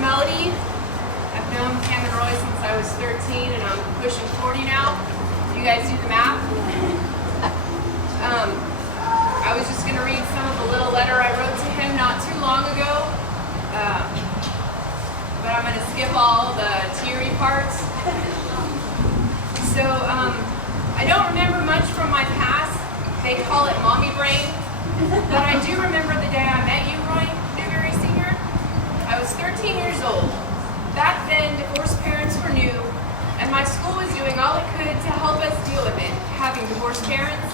Melody. I've known Pam and Roy since I was 13 and I'm pushing 40 now. You guys do the math. I was just going to read some of the little letter I wrote to him not too long ago. But I'm going to skip all the teary parts. So, I don't remember much from my past. They call it mommy brain. But I do remember the day I met you, Roy Newberry Sr. I was 13 years old. Back then, divorced parents were new, and my school was doing all it could to help us deal with it, having divorced parents.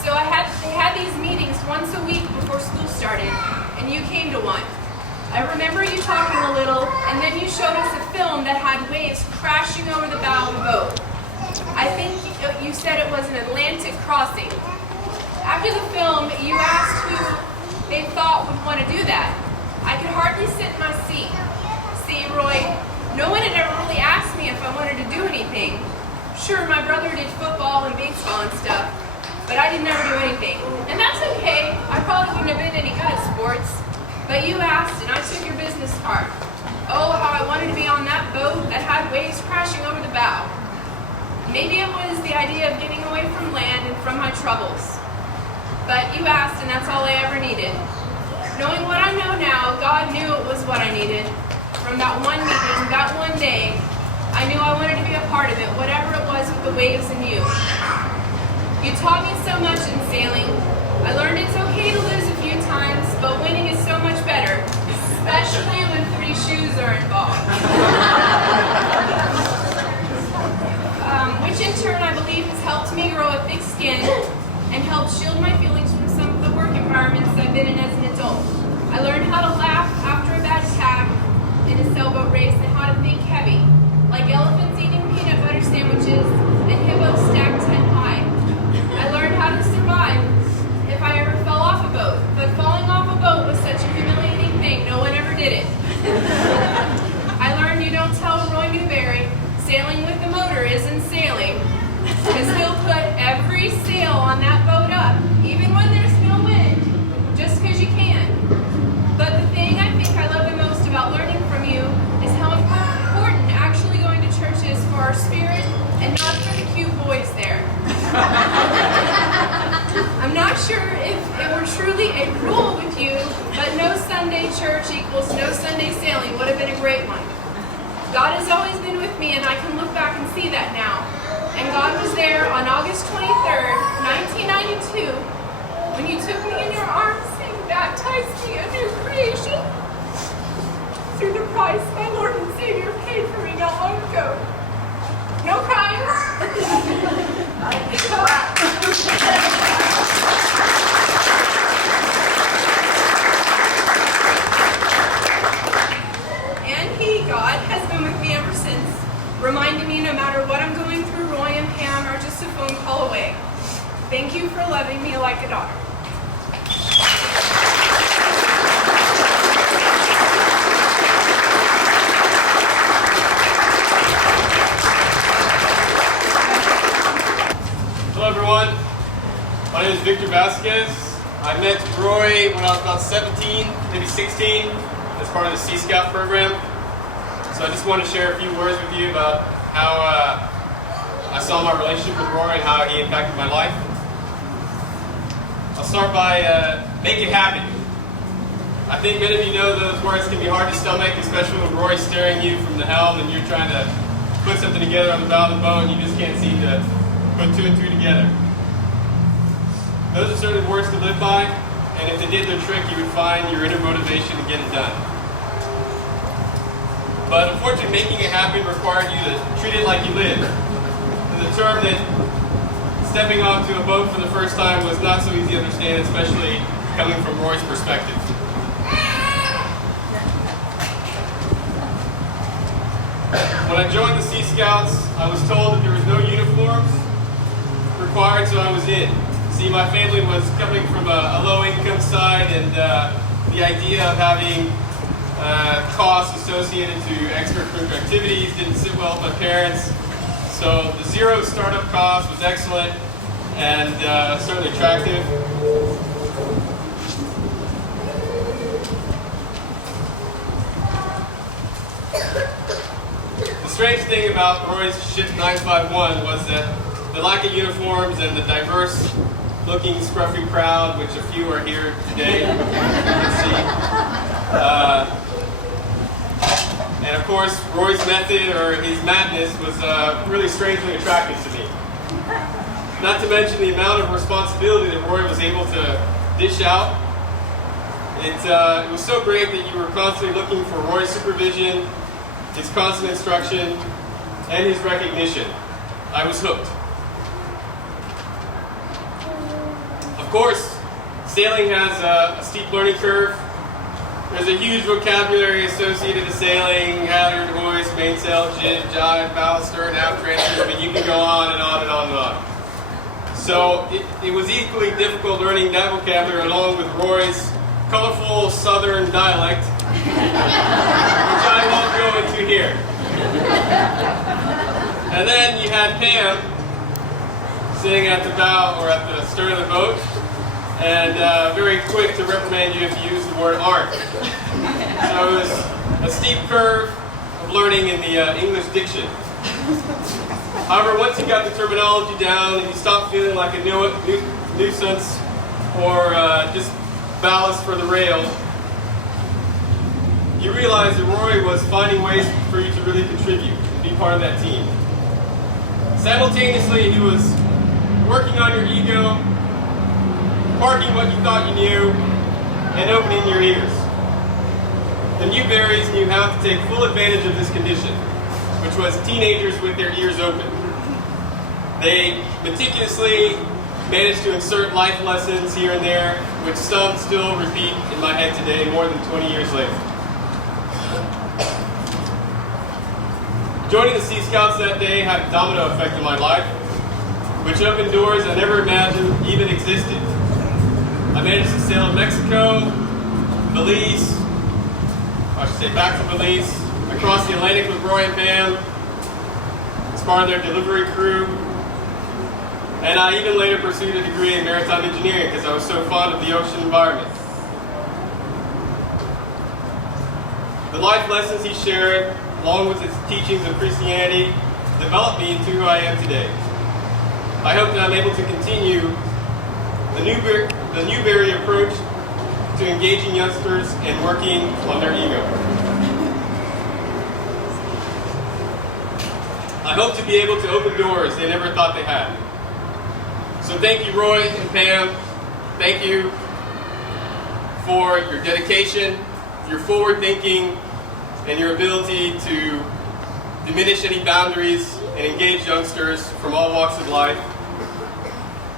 So they had these meetings once a week before school started, and you came to one. I remember you talking a little, and then you showed us a film that had waves crashing over the bow of the boat. I think you said it was an Atlantic crossing. After the film, you asked who they thought would want to do that. I could hardly sit in my seat. See, Roy, no one had ever really asked me if I wanted to do anything. Sure, my brother did football and baseball and stuff, but I didn't ever do anything. And that's okay. I probably wouldn't have been any good at sports. But you asked, and I took your business card. Oh, how I wanted to be on that boat that had waves crashing over the bow. Maybe it was the idea of getting away from land and from my troubles. But you asked, and that's all I ever needed. Knowing what I know now, God knew it was what I needed. From that one meeting, that one day, I knew I wanted to be a part of it, whatever it was with the waves and you. You taught me so much in sailing. I learned it's okay to lose a few times, but winning is so much better, especially when 3 shoes are involved. Which in turn, I believe, has helped me grow a thick skin and helped shield my feelings from some of the work environments I've been in as an adult. I learned how to laugh after a bad attack in a sailboat race and how to think heavy, like elephants eating peanut butter sandwiches and hippos stacked 10 high. I learned how to survive if I ever fell off a boat, but falling off a boat was such a humiliating thing, no one ever did it. I learned you don't tell Roy Newberry sailing with the motor isn't sailing, because he'll put every sail on that boat up, even when there's no wind, just because you can. But the thing I think I love the most about learning from you is how important actually going to church is for our spirit and not for the cute boys there. I'm not sure if it were truly a rule with you, but no Sunday church equals no Sunday sailing would have been a great one. God has always been with me, and I can look back and see that now. And God was there on August 23rd, 1992, when you took me in your arms and baptized me a new creation through the price my Lord and Savior paid for me not long ago. No crying. God has been with me ever since, reminding me no matter what I'm going through, Roy and Pam are just a phone call away. Thank you for loving me like a daughter. Hello everyone, my name is Victor Vasquez. I met Roy when I was about 17, maybe 16, as part of the Sea Scout program. So I just want to share a few words with you about how I saw my relationship with Roy and how he impacted my life. I'll start by make it happen. I think many of you know those words can be hard to stomach, especially when Roy's staring you from the helm and you're trying to put something together on the bow of the boat and you just can't seem to put 2 and 2 together. Those are certainly words to live by, and if they did their trick, you would find your inner motivation to get it done. But unfortunately, making it happen required you to treat it like you live. And the term that stepping onto a boat for the first time was not so easy to understand, especially coming from Roy's perspective. When I joined the Sea Scouts, I was told that there was no uniforms required, so I was in. See, my family was coming from a low-income side, and the idea of having costs associated to extracurricular activities didn't sit well with my parents. So the zero startup cost was excellent and certainly attractive. strange thing about Roy's Ship 951 was that the lack of uniforms and the diverse looking scruffy crowd, which a few are here today, you can see. And of course, Roy's method, or his madness, was really strangely attractive to me. Not to mention the amount of responsibility that Roy was able to dish out. It was so great that you were constantly looking for Roy's supervision, his constant instruction, and his recognition. I was hooked. Of course, sailing has a steep learning curve. There's a huge vocabulary associated with sailing: halyard, hoist, mainsail, jib, jibe, bow, stern, aft transfers. I mean, you can go on and on and on and on. So it was equally difficult learning that vocabulary along with Roy's colorful southern dialect, which I won't go into here. And then you had Pam sitting at the bow or at the stern of the boat, and very quick to reprimand you if you use the word aren't. So it was a steep curve of learning in the English diction. However, once you got the terminology down and you stopped feeling like a nuisance or just ballast for the rail, you realized that Roy was finding ways for you to really contribute and be part of that team. Simultaneously, he was working on your ego, parking what you thought you knew, and opening your ears. The Newberrys knew how to take full advantage of this condition, which was teenagers with their ears open. They meticulously managed to insert life lessons here and there, which some still repeat in my head today, more than 20 years later. Joining the Sea Scouts that day had a domino effect in my life, which opened doors I never imagined even existed. I managed to sail in Mexico, Belize, I should say back to Belize, across the Atlantic with Roy and Pam, as part of their delivery crew. And I even later pursued a degree in maritime engineering because I was so fond of the ocean environment. The life lessons he shared, along with his teachings of Christianity, developed me into who I am today. I hope that I'm able to continue the Newberry approach to engaging youngsters and working on their ego. I hope to be able to open doors they never thought they had. So thank you, Roy and Pam. Thank you for your dedication, your forward thinking, and your ability to diminish any boundaries and engage youngsters from all walks of life.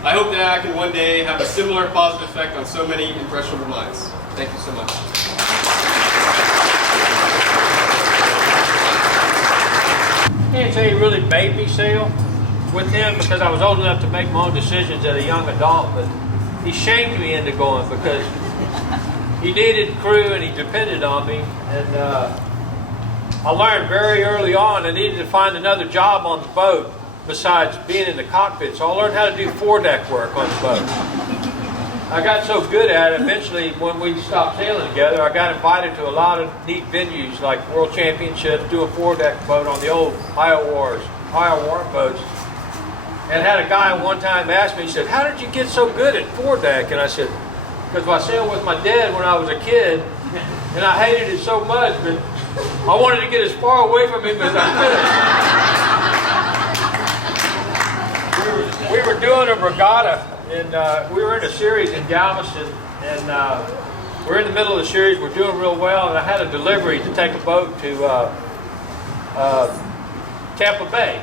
I hope that I can one day have a similar positive effect on so many impressionable minds. Thank you so much. Can't say he really made me sail with him because I was old enough to make my own decisions as a young adult, but he shamed me into going because he needed crew and he depended on me. And I learned very early on I needed to find another job on the boat besides being in the cockpit. So I learned how to do foredeck work on the boat. I got so good at it, eventually when we stopped sailing together, I got invited to a lot of neat venues like World Championships, do a foredeck boat on the old Ohio War boats. And had a guy one time ask me, he said, "How did you get so good at foredeck?" And I said, "Because I sailed with my dad when I was a kid, and I hated it so much, but I wanted to get as far away from him as I could." We were doing a regatta, and we were in a series in Galveston, and we're in the middle of the series, we're doing real well, and I had a delivery to take a boat to Tampa Bay.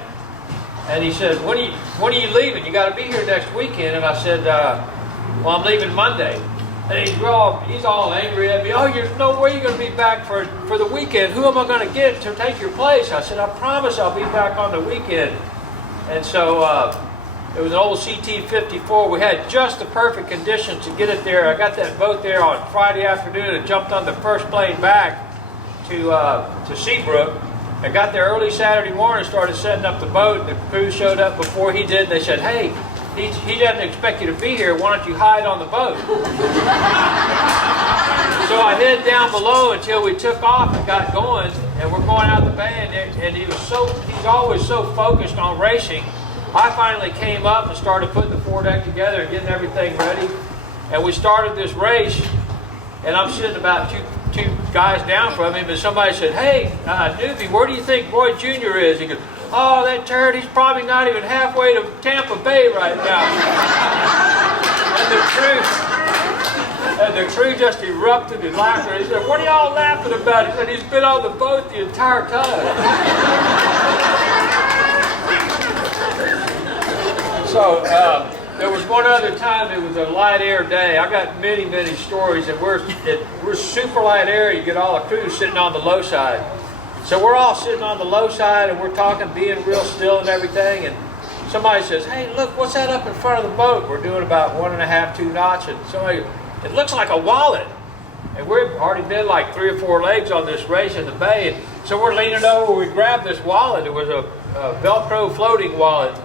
And he said, when are you leaving? You got to be here next weekend. And I said, well, I'm leaving Monday. And he's all angry at me. "Oh, there's no way you're going to be back for the weekend. Who am I going to get to take your place?" I said, "I promise I'll be back on the weekend." And so it was an old CT-54. We had just the perfect conditions to get it there. I got that boat there on Friday afternoon and jumped on the first plane back to Seabrook. I got there early Saturday morning, started setting up the boat. The crew showed up before he did. They said, "Hey, he doesn't expect you to be here. Why don't you hide on the boat?" So I hid down below until we took off and got going, and we're going out the bay, and he's always so focused on racing. I finally came up and started putting the foredeck together and getting everything ready. And we started this race, and I'm sitting about two guys down from him, and somebody said, "Hey, newbie, where do you think Roy Jr. is?" He goes, "Oh, that turd, he's probably not even halfway to Tampa Bay right now." And the crew just erupted in laughter. He said, "What are y'all laughing about?" He said, "He's been on the boat the entire time." So there was one other time. It was a light air day. I got many, many stories, and we're super light air. You get all the crew sitting on the low side. So we're all sitting on the low side, and we're talking, being real still and everything. And somebody says, "Hey, look, what's that up in front of the boat?" We're doing about 1.5, 2 knots, and somebody, "It looks like a wallet." And we've already been like 3 or 4 legs on this race in the bay. And so we're leaning over, we grabbed this wallet. It was a Velcro floating wallet.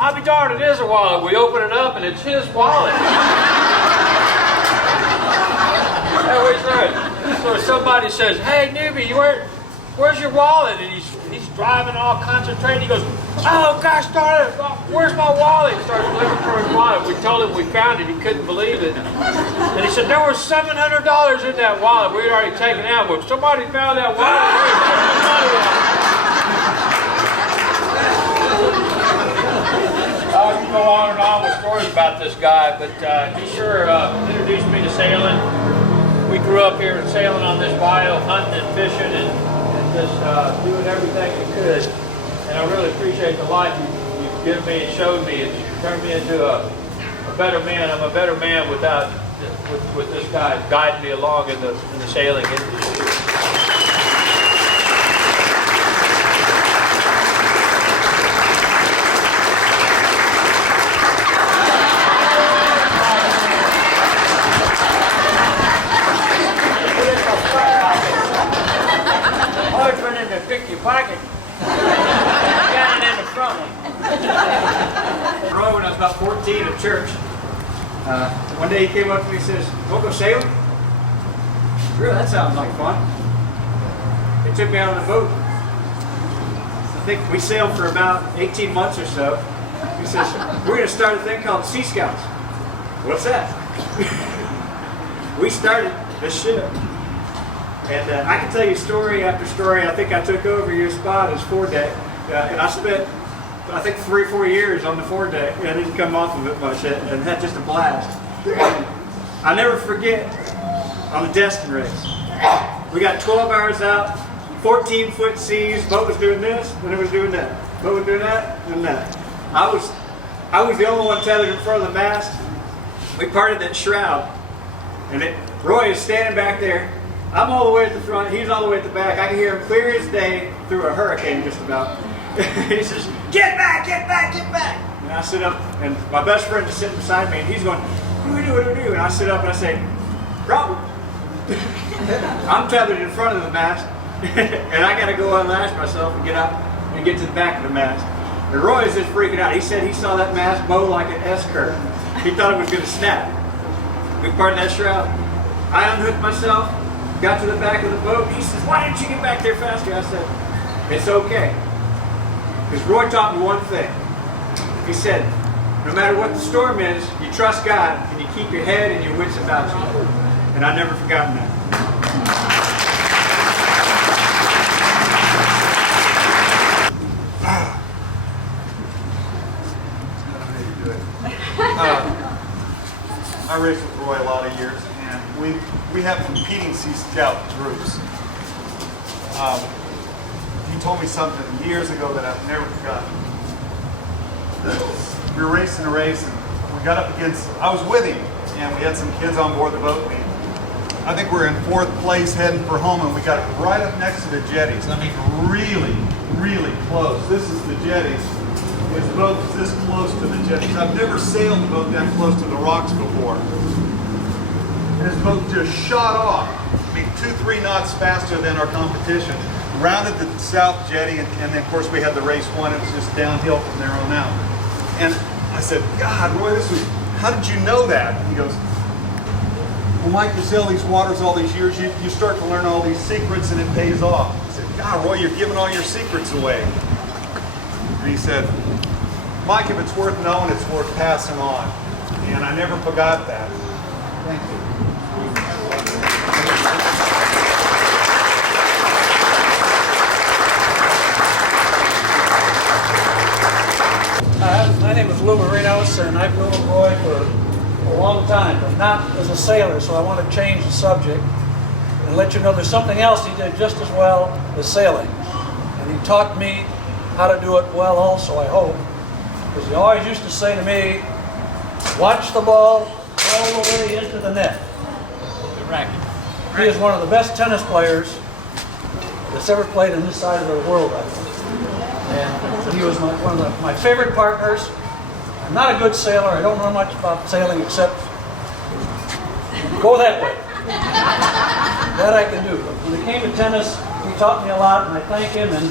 I'll be darned, it is a wallet. We open it up and it's his wallet. So somebody says, "Hey, newbie, where's your wallet?" And he's driving all concentrated. He goes, "Oh gosh darn it, where's my wallet?" He starts looking for his wallet. We told him we found it. He couldn't believe it. And he said, "There was $700 in that wallet. We'd already taken it out. Well, somebody found that wallet." I can go on and on with stories about this guy, but he sure introduced me to sailing. We grew up here sailing on this bayou, hunting and fishing, and just doing everything we could. And I really appreciate the life you've given me and showed me. It's turned me into a better man. I'm a better man with this guy guiding me along in the sailing industry. Pick your pocket. Got it in the front one. Roy, when I was about 14 at church, one day he came up to me and says, "We'll go sailing?" Really, that sounds like fun. He took me out on a boat. I think we sailed for about 18 months or so. He says, "We're going to start a thing called Sea Scouts." What's that? We started this ship. And I can tell you story after story. I think I took over your spot as foredeck. And I spent, I think, 3 or 4 years on the foredeck. I didn't come off of it much and had just a blast. I never forget on the Destin race. We got 12 hours out, 14-foot seas. Boat was doing this, and it was doing that. Boat was doing that, and that. I was the only one tethered in front of the mast. We parted that shroud. And Roy is standing back there. I'm all the way at the front, he's all the way at the back. I can hear him clear as day through a hurricane just about. He says, "Get back, get back, get back." And I sit up, and my best friend is sitting beside me, and he's going, "What do we do, what do we do?" And I sit up and I say, "Robert." I'm tethered in front of the mast, and I got to go unlash myself and get up and get to the back of the mast. And Roy is just freaking out. He said he saw that mast bow like an S-curve. He thought it was going to snap. We parted that shroud. I unhooked myself. Got to the back of the boat. He says, "Why didn't you get back there faster?" I said, "It's okay." Because Roy taught me one thing. He said, no matter what the storm is, you trust God and you keep your head and your wits about you. And I've never forgotten that. I raced with Roy a lot of years, and we have competing Sea Scout groups. He told me something years ago that I've never forgotten. We were racing a race, and we got up against, I was with him, and we had some kids on board the boat. I think we're in 4th place heading for home, and we got right up next to the jetties. I mean, really, really close. This is the jetties. His boat was this close to the jetties. I've never sailed a boat that close to the rocks before. And his boat just shot off. I mean, 2-3 knots faster than our competition. Rounded the south jetty, and then of course we had the race one. It was just downhill from there on out. And I said, "God, Roy, how did you know that?" He goes, well, Mike, you sail these waters all these years, you start to learn all these secrets and it pays off. I said, God, Roy, you're giving all your secrets away. And he said, Mike, if it's worth knowing, it's worth passing on. And I never forgot that. Thank you. My name is Lou Marinos, and I've known Roy for a long time, but not as a sailor, so I want to change the subject and let you know there's something else he did just as well as sailing. And he taught me how to do it well also, I hope, because he always used to say to me, watch the ball all the way into the net. He is one of the best tennis players that's ever played in this side of the world, I think. And he was one of my favorite partners. I'm not a good sailor. I don't know much about sailing except go that way. That I can do. But when it came to tennis, he taught me a lot, and I thank him, and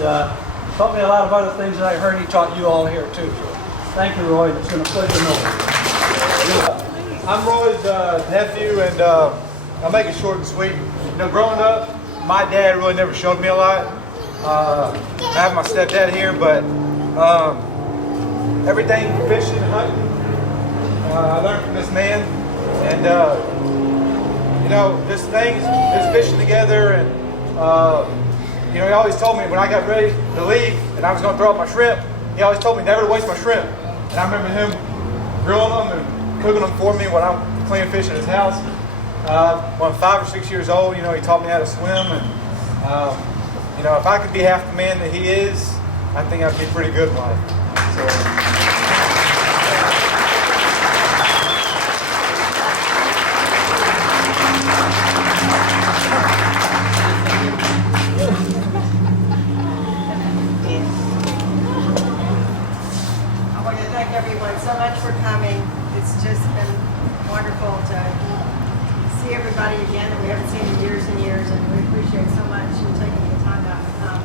taught me a lot of other things that I heard he taught you all here too. So thank you, Roy. It's been a pleasure knowing you. I'm Roy's nephew, and I'll make it short and sweet. You know, growing up, my dad really never showed me a lot. I have my stepdad here, but everything fishing and hunting, I learned from this man. And you know, just fishing together, and you know, he always told me when I got ready to leave and I was going to throw out my shrimp, he always told me never to waste my shrimp. And I remember him grilling them and cooking them for me when I'm cleaning fish in his house. When I'm 5 or 6 years old, you know, he taught me how to swim, and you know, if I could be half the man that he is, I think I'd be pretty good in life. I want to thank everyone so much for coming. It's just been wonderful to see everybody again that we haven't seen in years and years, and we appreciate so much you taking the time out to come.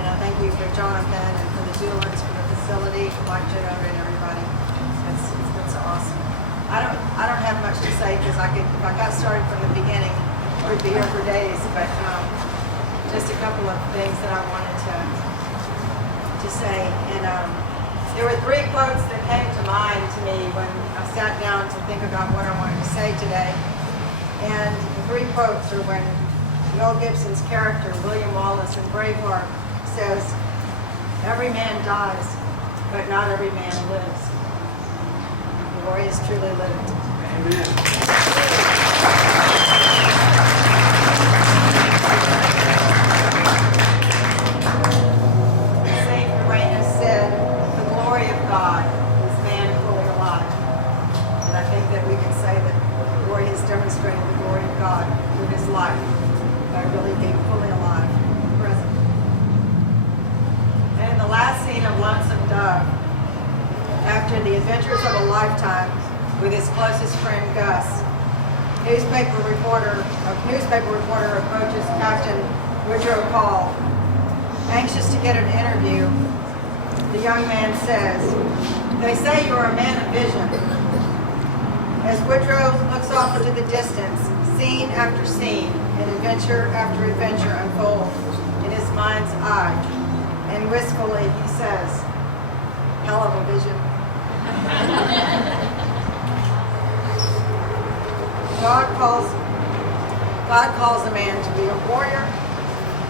And I thank you for Jonathan and for the Doolins for the facility, for Mike Joe and everybody. It's been so awesome. I don't have much to say because if I got started from the beginning, we'd be here for days. But just a couple of things that I wanted to say. And there were 3 quotes that came to mind to me when I sat down to think about what I wanted to say today. And the 3 quotes are when Mel Gibson's character, William Wallace in Braveheart, says, "Every man dies, but not every man lives." Roy has truly lived. Amen. Saint Irenaeus said, "The glory of God is man fully alive." And I think that we can say that Roy has demonstrated the glory of God through his life by really being fully alive, present. And in the last scene of Lonesome Dove, after the adventures of a lifetime with his closest friend Gus, a newspaper reporter approaches Captain Woodrow Call, anxious to get an interview. The young man says, "They say you are a man of vision." As Woodrow looks off into the distance, scene after scene and adventure after adventure unfold in his mind's eye, and wistfully he says, "Hell of a vision." God calls a man to be a warrior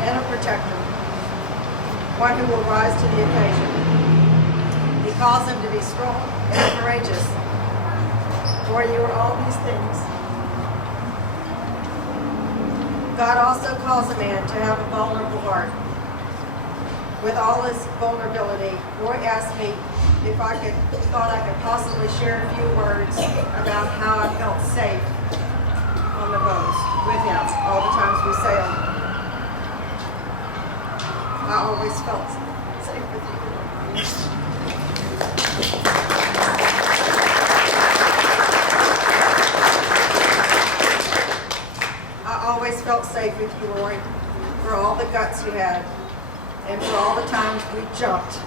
and a protector, one who will rise to the occasion. He calls him to be strong and courageous. For you are all these things. God also calls a man to have a vulnerable heart. With all his vulnerability, Roy asked me if I thought I could possibly share a few words about how I felt safe on the boats with him all the times we sailed. I always felt safe with you. I always felt safe with you, Roy, for all the guts you had, and for all the times we jumped.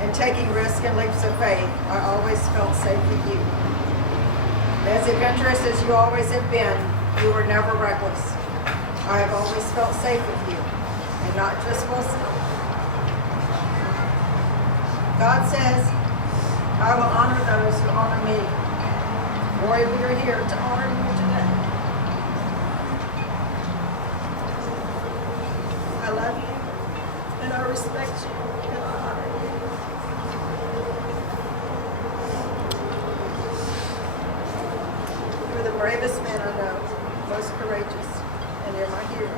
And taking risks and leaps of faith, I always felt safe with you. As adventurous as you always have been, you were never reckless. I have always felt safe with you, and not just Wilson. God says, I will honor those who honor me. Roy, we are here to honor you today. I love you, and I respect you, and I honor you. You're the bravest man I know, most courageous, and you're my hero.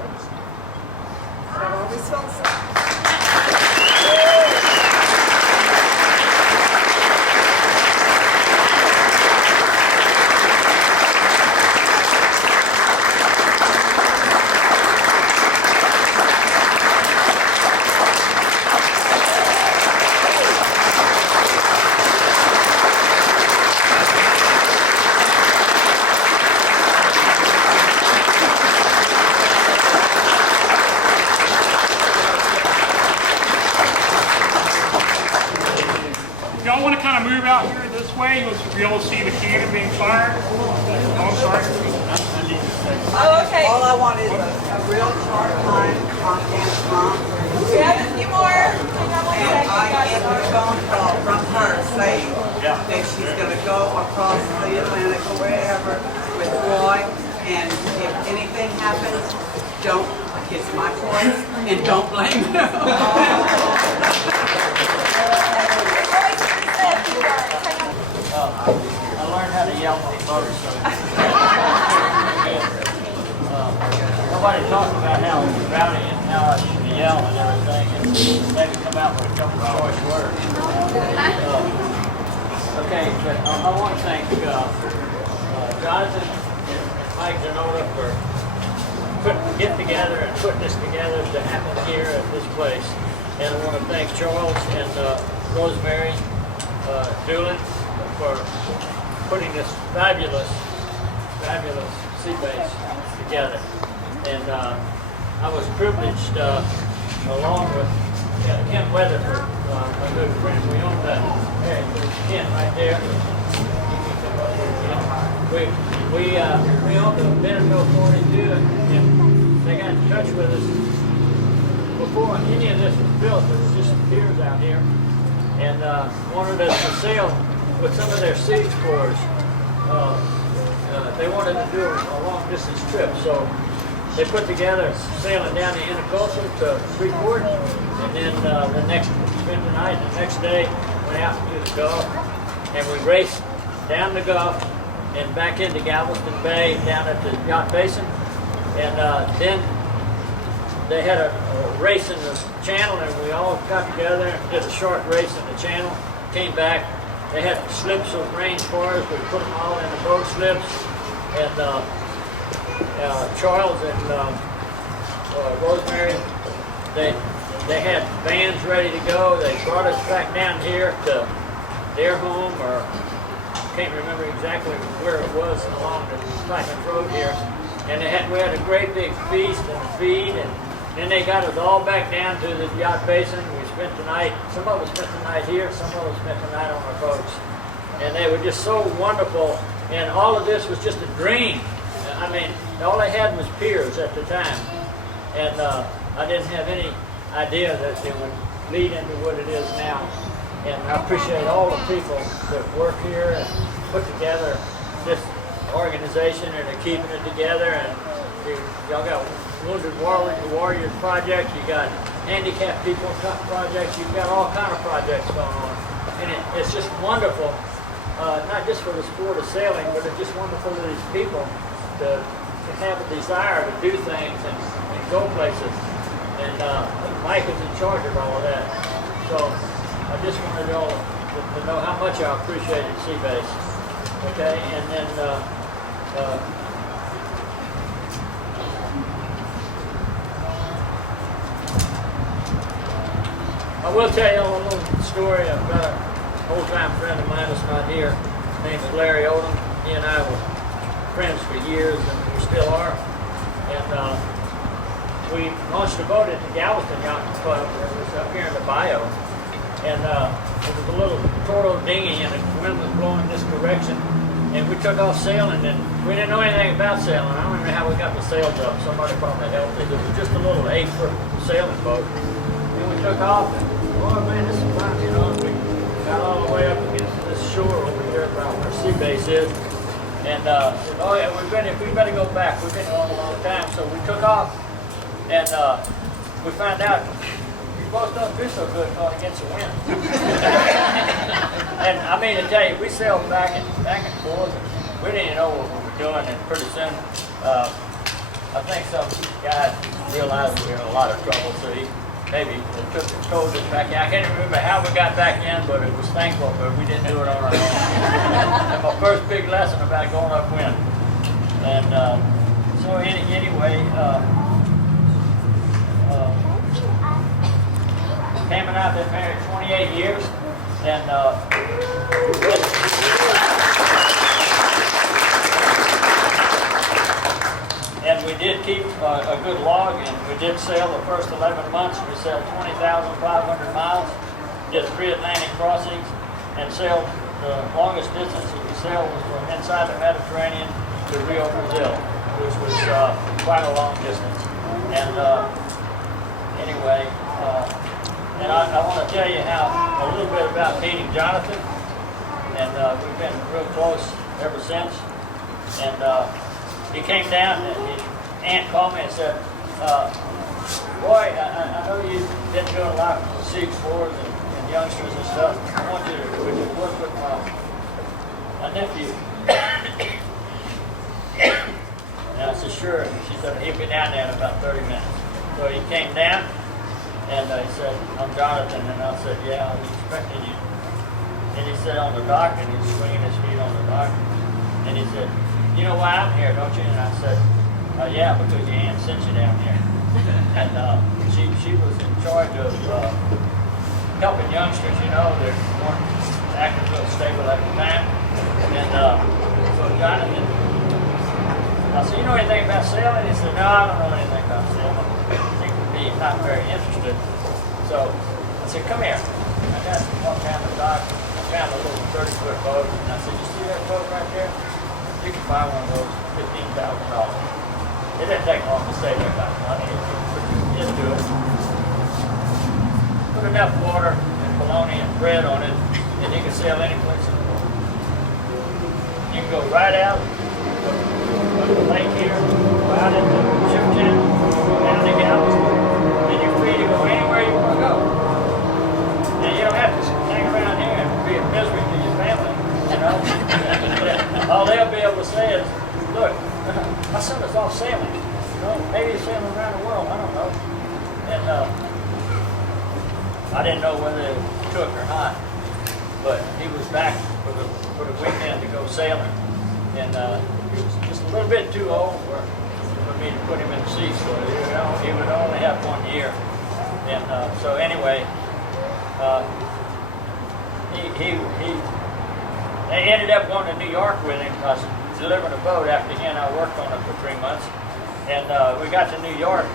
And I've always felt so. If y'all want to kind of move out here this way, you'll be able to see the cannon being fired. Oh, I'm sorry. Oh, okay. All I want is a real short time on Aunt's mom. We have a few more. Hang on one And I second, get a phone call from her saying that she's going to go across the Atlantic or wherever with Roy. And if anything happens, don't kiss my voice and don't blame her. I learned how to yell on the motorcycle. Nobody talked about how rowdy and how I should yell and everything, and maybe come out with a couple of choice words. Okay, but I want to thank Jonathan and Mike Zanola for getting together and putting this together to happen here at this place. And I want to thank Charles and Rosemary Doolin for putting this fabulous sea base together. And I was privileged, along with Kent Weatherford, my good friend. We own that. Hey, there's Kent right there. We owned the Bentonville 42, and they got in touch with us before any of this was built. There was just some piers out here, and wanted us to sail with some of their sea explorers. They wanted to do a long distance trip, so they put together sailing down the Intercoastal to Freeport, and then spend the night. The next day, went out to the Gulf, and we raced down the Gulf and back into Galveston Bay, down at the Yacht Basin, and then they had a race in the channel, and we all got together and did a short race in the channel. Came back. They had slips of range for us. We put them all in the boat slips, and Charles and Rosemary, they had vans ready to go. They brought us back down here to their home, or can't remember exactly where it was along the Plymouth Road here. And we had a great big feast and feed, and then they got us all back down to the Yacht Basin. We spent the night. Some of us spent the night here. Some of us spent the night on our boats, and they were just so wonderful. And all of this was just a dream. I mean, all I had was piers at the time, and I didn't have any idea that it would lead into what it is now. And I appreciate all the people that work here and put together this organization and are keeping it together. And y'all got Wounded Warriors Project, you got handicapped people projects, you've got all kind of projects going on. And it's just wonderful, not just for the sport of sailing, but it's just wonderful to these people to have a desire to do things and go places. And Mike is in charge of all of that. So I just wanted y'all to know how much I appreciated Seabase. Okay, and then I will tell you a little story about an old-time friend of mine that's not here. His name is Larry Odom. He and I were friends for years, and we still are. And we launched a boat at the Galveston Yacht Club. It was up here in the bayou. And it was a little Toro dinghy, and the wind was blowing this direction. and we took off sailing, and we didn't know anything about sailing. I don't remember how we got the sails up. Somebody probably helped us. It was just a little 8-foot sailing boat. And we took off, and oh man, this is fun, you know. And we got all the way up against this shore over here about where sea base is. And said, oh yeah, we better go back. We've been on a long time. So we took off, and we found out you both don't do so good going against the wind. And I mean to tell you, we sailed back and forth, and we didn't know what we were doing, and pretty soon, I think some guy realized we were in a lot of trouble, so he maybe towed us back in. I can't remember how we got back in, but it was thankful, but we didn't do it on our own. And my first big lesson about going upwind. And so anyway, Pam and I have been married 28 years, and we did keep a good log, and we did sail the first 11 months. We sailed 20,500 miles, did 3 Atlantic crossings, and sailed the longest distance that we sailed was from inside the Mediterranean to Rio, Brazil, which was quite a long distance. And anyway, and I want to tell you a little bit about meeting Jonathan, and we've been real close ever since. And he came down, and his aunt called me and said, Roy, I know you've been doing a lot with Sea Explorers and youngsters and stuff. I want you to work with my nephew. And I said, sure. And she said, he'll be down there in about 30 minutes. So he came down, and he said, I'm Jonathan. And I said, yeah, I was expecting you. And he said, on the dock, and he's swinging his feet on the dock. And he said, you know why I'm here, don't you? And I said, yeah, because your aunt sent you down here. And she was in charge of helping youngsters, you know, that weren't acting real stable at the time. And so Jonathan, I said, you know anything about sailing? He said, no, I don't know anything about sailing. I think would be not very interested. So I said, come here. I got to walk down the dock. I found a little 30-foot boat. And I said, you see that boat right there? You can buy one of those $15,000. It didn't take long to save that kind of money. Just do it. Put enough water and bologna and bread on it, and you can sail any place in the world. You can go right out of the lake here, go out into the ship channel, down to Galveston, and you're free to go anywhere you want to go. And you don't have to hang around here and be a misery to your family, you know. All they'll be able to say is, look, my son is off sailing. You know, maybe he's sailing around the world, I don't know. And I didn't know whether it took or not, but he was back for the weekend to go sailing. And he was just a little bit too old for me to put him in the sea, so he would only have 1 year. And so anyway, they ended up going to New York with him. I was delivering a boat after he and I worked on it for 3 months. And we got to New York,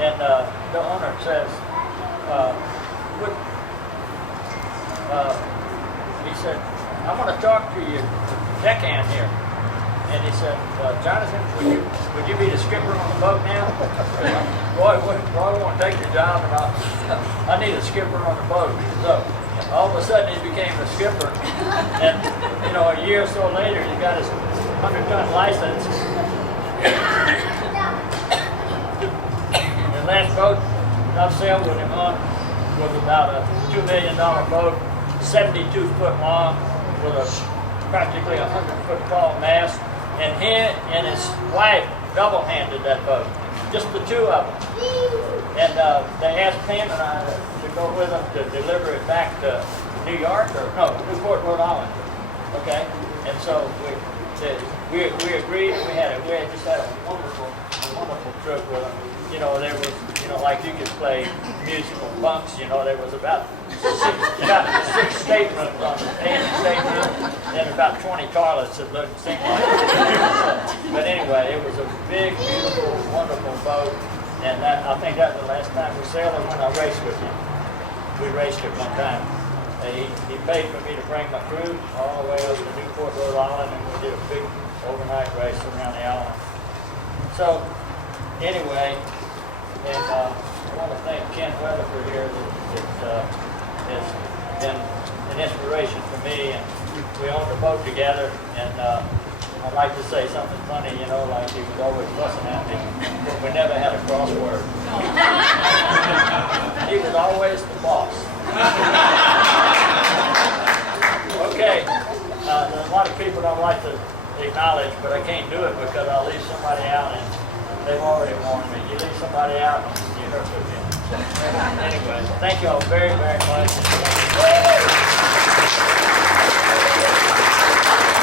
and the owner says, he said, I want to talk to your deckhand here. And he said, Jonathan, would you be the skipper on the boat now? Roy won't take your job, and I need a skipper on the boat. So all of a sudden he became the skipper. And you know, a year or so later he got his 100-ton license. The last boat I've sailed with him on was about a $2 million boat, 72-foot long, with a practically 100-foot tall mast. And he and his wife double-handed that boat, just the two of them. And they asked Pam and I to go with them to deliver it back to New York, or no, Newport, Rhode Island. Okay, and so we agreed, and we just had a wonderful trip with them. You know, there was, you know, like you could play musical bunks. You know, there was about six staterooms on the stateroom, and about 20 toilets that looked seemed like. But anyway, it was a big, beautiful, wonderful boat, and I think that was the last time we sailed, and when I raced with him. We raced it one time, He paid for me to bring my crew all the way up to Newport, Rhode Island, and we did a big overnight race around the island. So, anyway, and I want to thank Ken Weatherford here that has been an inspiration for me, and we owned a boat together, and I'd like to say something funny, you know, like he was always fussing at me, but we never had a crossword. He was always the boss. Okay, there's a lot of people I'd like to acknowledge, but I can't do it because I'll leave somebody out, and they've already warned me. You leave somebody out, and you hurt them. Anyway, thank you all very, very much.